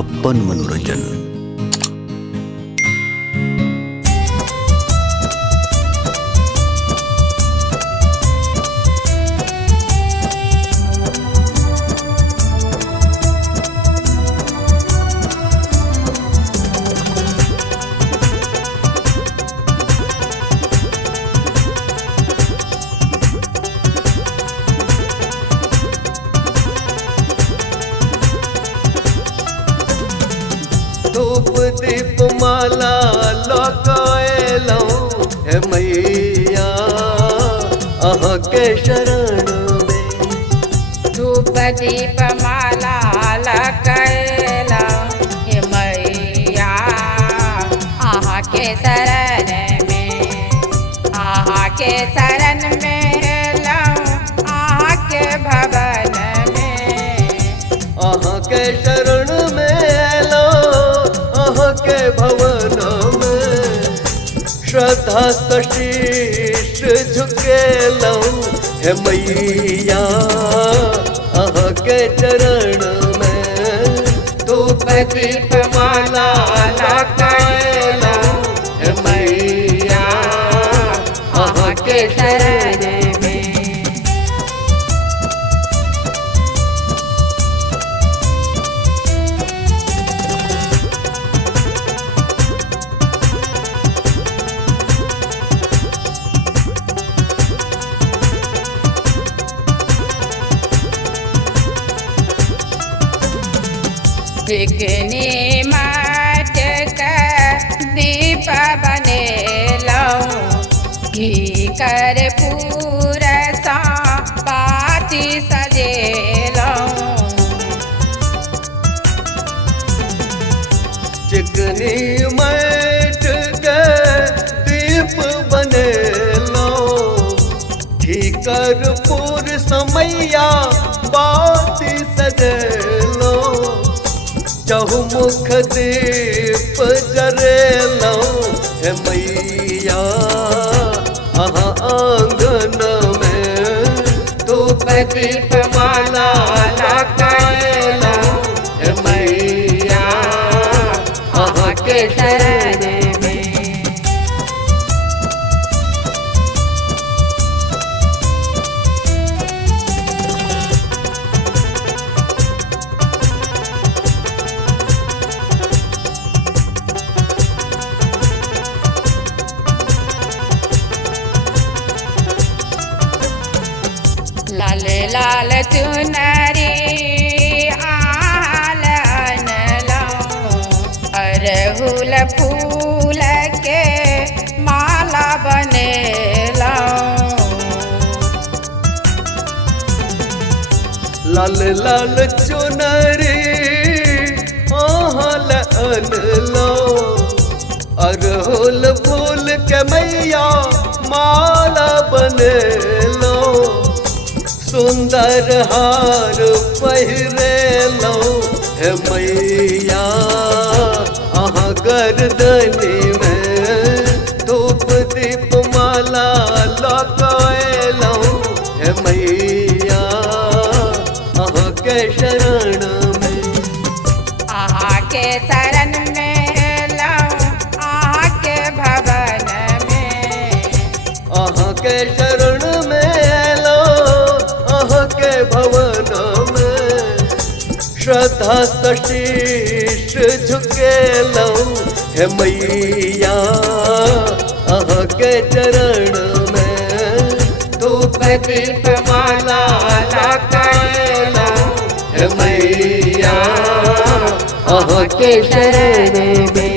अपन मनोरंजन। धूप दीप माला लौकैलौ हे मैया अहाँ के शरण में। धूप दीप माला लौकैलौ हे मैया अहाँ के शरण में। अहाँ के शरण में लौं अहाँ के भवन में। अहाँ के शरण में के भवन में श्रद्धा शीश झुकेलौ हे मैया अहाँ के चरण में। धूप दीप माला लौकैलौ हे मैया अहाँ के शरण में। चिकनी माट का दीप बनेलौ घी कर पूरा सा बाती सजेलौ। चिकनी माट के दीप बनेलौ घी कर्पूर समैया बाती सजेलौ। चहुमुख दीप जरेलौ हे मैया अहाँ आंगन में। धूप दीप माला लौकैलौ हे मैया अहाँ के शरण में। लाल लाल चुनरी आल अनलौ अरहुल फूल के माला बनेलौ। लाल लाल चुनरी आल अनलौ अरहुल फूल के मैया माला बनेलौ। सुंदर हार पहिरेलौ हे मैया अहाँ गर्दनी में। धूप दीप माला लौकैलौ हे मैया अहाँ के शरण में। अहाँ के शरण में लौं अहाँ के भवन में। अहाँ के शरण में के भवन में श्रद्धा शीश झुकेलौ हे मैया अहाँ के चरण में। धूप दीप माला लौकैलौ हे मैया अहाँ के शरण में।